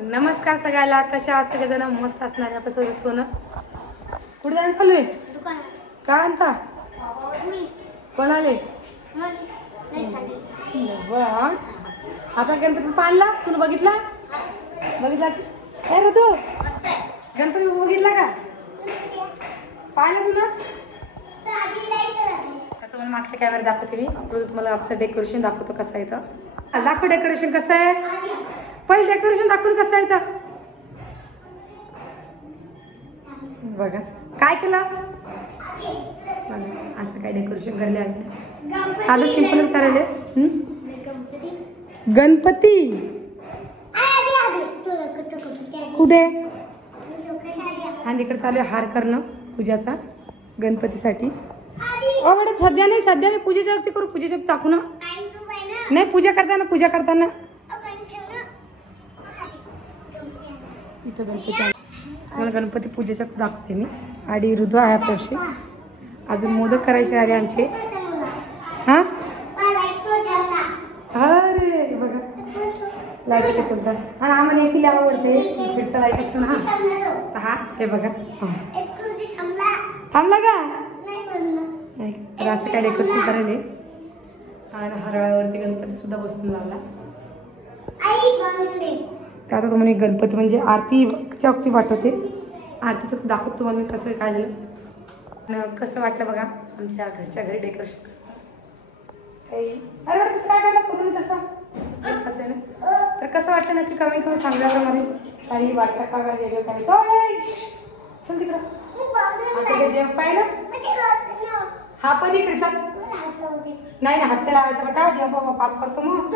नमस्कार सगळ्याला, कशा आहात सगळेजण? मस्त असणार आहे. आपण सोनं कुठे जायला चालू आहे? काय आणता? कोण आले? आता गणपती पाहिला? तुला बघितला? बघितला काय ऋतू? गणपती बघितला का? पाहिला तुला? आता मला मागच्या कॅमेरा दाखवते मी. तुम्हाला आमचं डेकोरेशन दाखवतो कसं आहे तर. दाखव डेकोरेशन कसं आहे. पहिले डेकोरेशन दाखवून कसं आहे तर. बघा काय केलं असं काय डेकोरेशन करायला आहे. साधं सिंपलच करायला. गणपती कुठे? आणि इकडे चालू आहे हार करणं पूजाचा गणपतीसाठी. सध्या नाही पूजेच्या वक्ती करू. पूजेच्या वक्ती दाखवू ना. नाही पूजा करताना इथं गणपती. मला गणपती पूजेच्या दाखवते मी. आधी ऋतू आहे आपल्याशी. अजून मोदक करायचे आहे आमचे. हा अरे बघा लाईट बोलतात. हा आम्हाला एकीला आवडते फिरता लाईट असतो ना. हा ते बघा थांबला का नाही. तर असं काय डेकोरेशन करायला. आणि हरळावरती गणपती सुद्धा बसून लावला. तर आता तुम्हाला गणपती म्हणजे आरतीच्या वक्ती वाटवते. आरतीचं दाखवतो तुम्हाला मी कसं काय झालं कसं वाटलं बघा आमच्या घरच्या घरी डेकोरेशन. अरे तसं काय करायला करून तसं तर कसं वाटलं नक्की कमेंट करून सांगा. मला काही वाटतं का वेगळं काही चल तिकडं. आता जेव्हा पाहिलं हा पण इकडे चल. नाही ना हात लावायचा बेटा. जेव्हा पाप करतो मग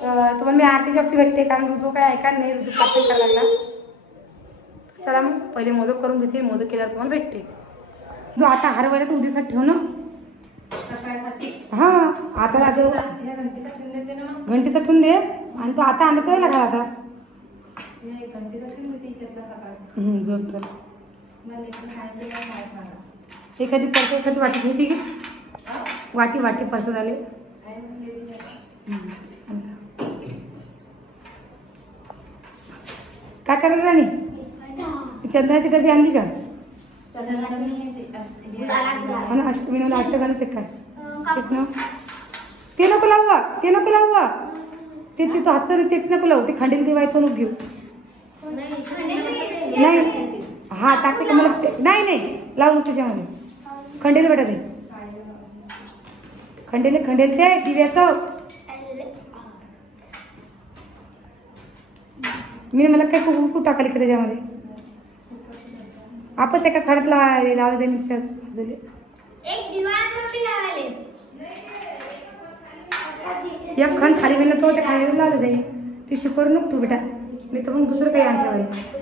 तुम्हाला मी आरतीच्या वक्ती भेटते. कारण ऋतू काय ऐका नाही. ऋतू पाप करायला लागला. चला मग पहिले मोदक करून घेते. मोदक केल्यावर तुम्हाला भेटते. जो आता हार वगैरे तर उद्यासाठी ठेव ना. हा आता घंटीचा ठेवून दे. आणि तो आता आणलं तो लागला आता एखादी परसासाठी वाटी घेते की वाटी परसा झाले. काय करायला राणी? चंद्राची डबी आणली का? अष्टमी मला अष्टगानच आहे काय तेच ना. ते नको लावू. ते तिथं हातचं तेच नको लावू. ते खंडेल देवायचं नको घेऊ. नाही हा टाकते का मला. नाही लावू तुझ्यामध्ये. खंडेल बेटा ते खंडेल ते दिव्याचं. मी मला काय कुठं टाकायला का त्याच्यामध्ये. आपण त्या का खडत लावलं दे. एक खण खाली गेलं तो त्या खाली लावलं जाईल. ती शिकवू नको तू बेटा. मी तर मग दुसरं काही आणते.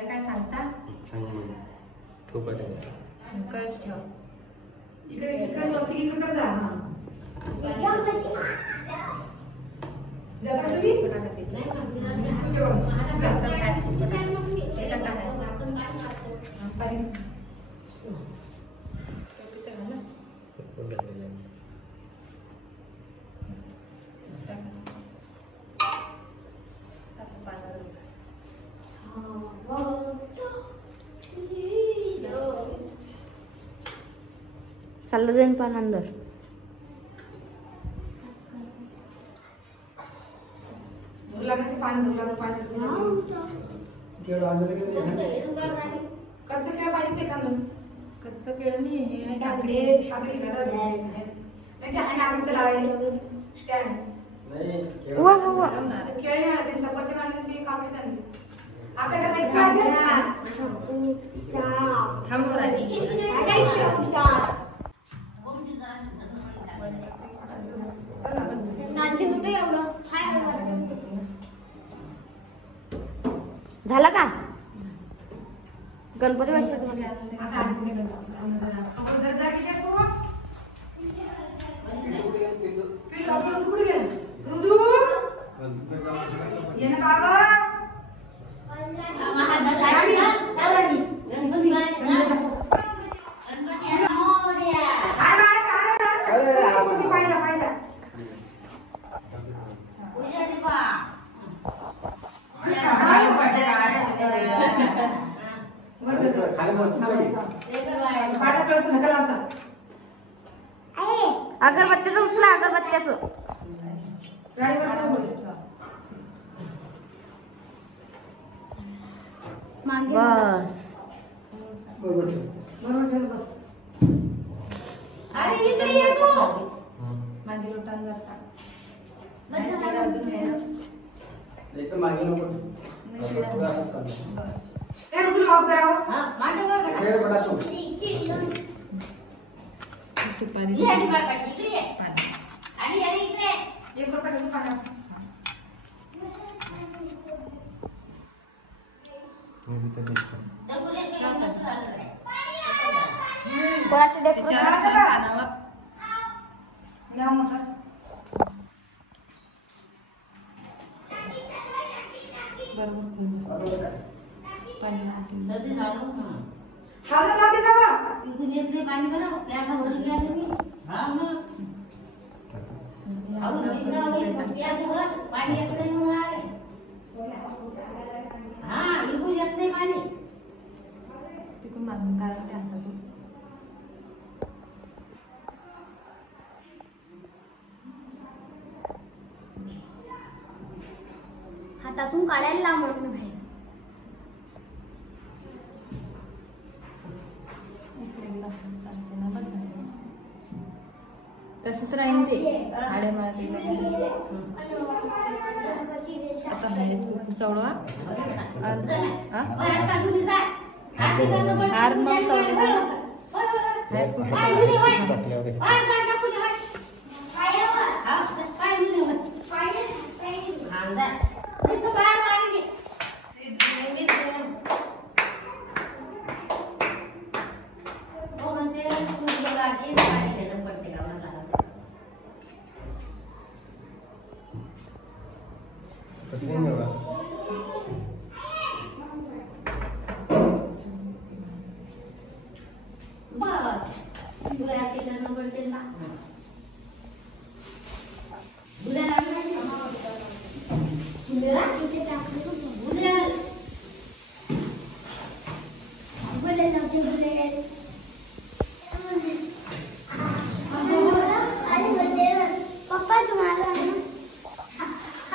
काय सांगता चाललं जाईन पण अंदर. पाणी पाहिजे ते कच्चं केळं नाही हे काकडे आपली घरात नाही आहे ना आपण त्याला स्टँड वा वा वा केळी आणते सफरचंद आणते ते काकडे आणते आपल्याकडे नाही थांबव राहिली झालं का गणपती बसले अगरबत्त्याचं उचला अगरबत्त्याचं बस बरोबर बस अरे इकडे ये तू माझी लोटान जर सांग एक मागे नको बस ए रुद्र ऑफ करावं हां मांडव खेळ पडा तू सुपारी ये आणि बाबा इकडे ये आणि अरे इकडे एक रुपया तू पाना कोणाचं डेकोरेशन या मोठा बरोबर पाणी हा का मागे जावा इकडून येते पाणी बनव त्या घरावर घ्या तुम्ही हा ना पाणी येत नाही म्हणून आहे हा इकडून येत नाही पाणी तिकडून मागून काढा ते आणता तू हातातून काढायला लाव म्हणून बाहेर तसंच राहील ते आडे माळा आता हे तू कुसवडवा हार मग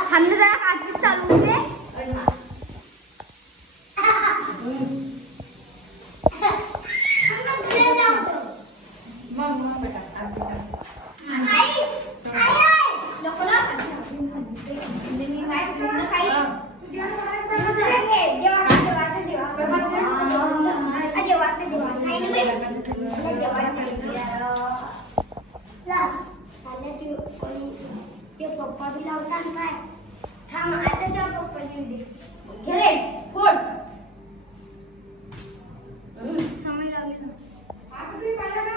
हमने जरा काटून चालू दे मग बेटा पप्पा भी लावतात काय थांब आता त्या पप्पाने दे घे रे फोड समय लागले आता तुम्ही पाहिला का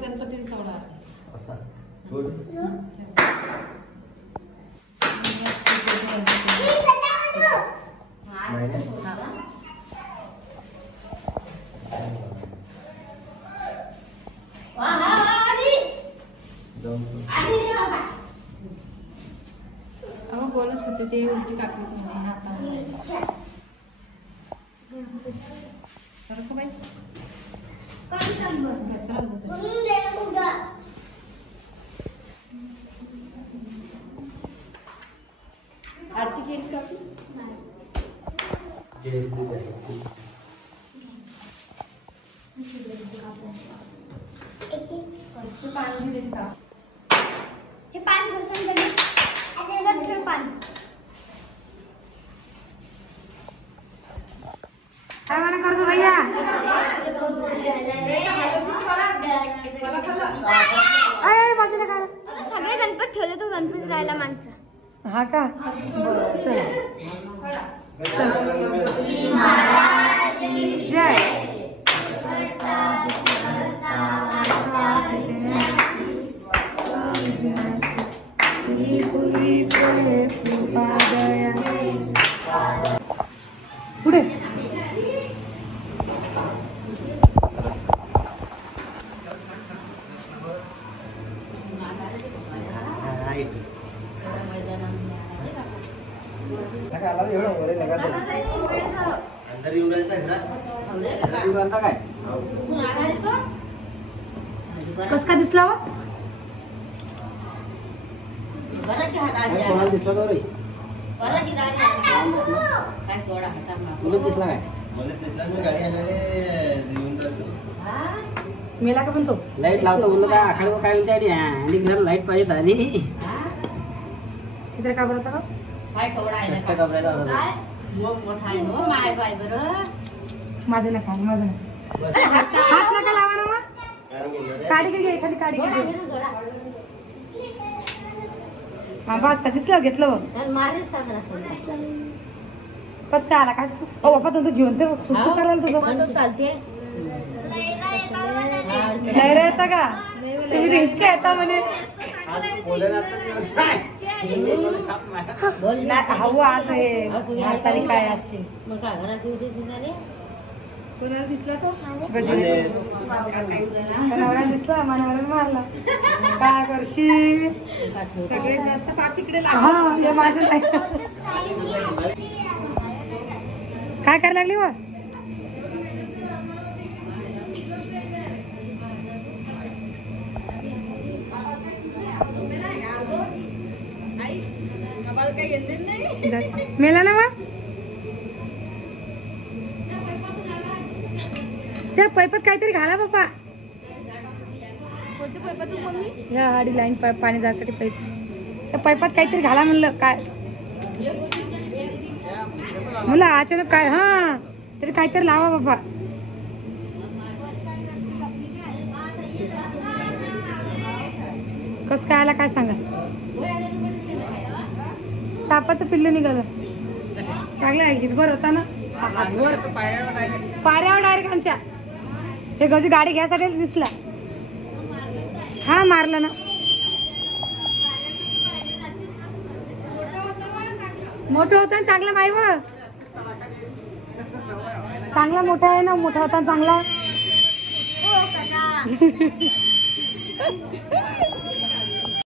गणपती सोडा बोलत होते ते उलटी कापली तुम्ही आता नको बाई. आरती केली का? हे पान घासून दे. आता ठेव पान. काय म्हणा करतो भैया? अय बाजूला काय? सगळे गणपती ठेवले तो गणपती राहायला माणसं. हा का? चल. जय. पुढे कस का दिसला वा? मेला का पण तो लाईट लावतो बोललो का आखाडे काय म्हणते आणि घर लाईट पाहिजे आली चित्र का बोलता का? माझं नका माझं नका. हात नका लावा ना मग. काडी घे एखादी काडी घे. हा बस दिसलं घेतलं बघ. कस काय आला काय? ओ बापा तुझं जिवंत सुरू करायला तुझं चालते. नाही रे येता का? तुम्ही हिसका येता म्हणे. हवं आज हे म्हातारी काय आजची. कोणाला दिसला तो? नवरा दिसला मानवरा मारला. काय करशील? सगळे जास्त पापीकडे हा हे माझं नाही. काय करायला लागली व? मेला ना मग त्या पैपात काहीतरी घाला बाप्पा. या आडी लाईन पाणी जाण्यासाठी पैप. त्या पैपात काहीतरी घाला म्हणलं. काय मला अचानक काय हा तरी काहीतरी लावा बाबा. कस काय आला काय सांगा? सापाचं पिल्लू निघालं. चांगलं आहे गीत बरं होता ना. पाऱ्यावर डायरेक्ट आमच्या हे गजू गाडी घ्यायसाठी दिसला. हा मारला ना. मोठं होता चांगला माई व चांगला मोठा आहे ना. मोठा होता चांगला.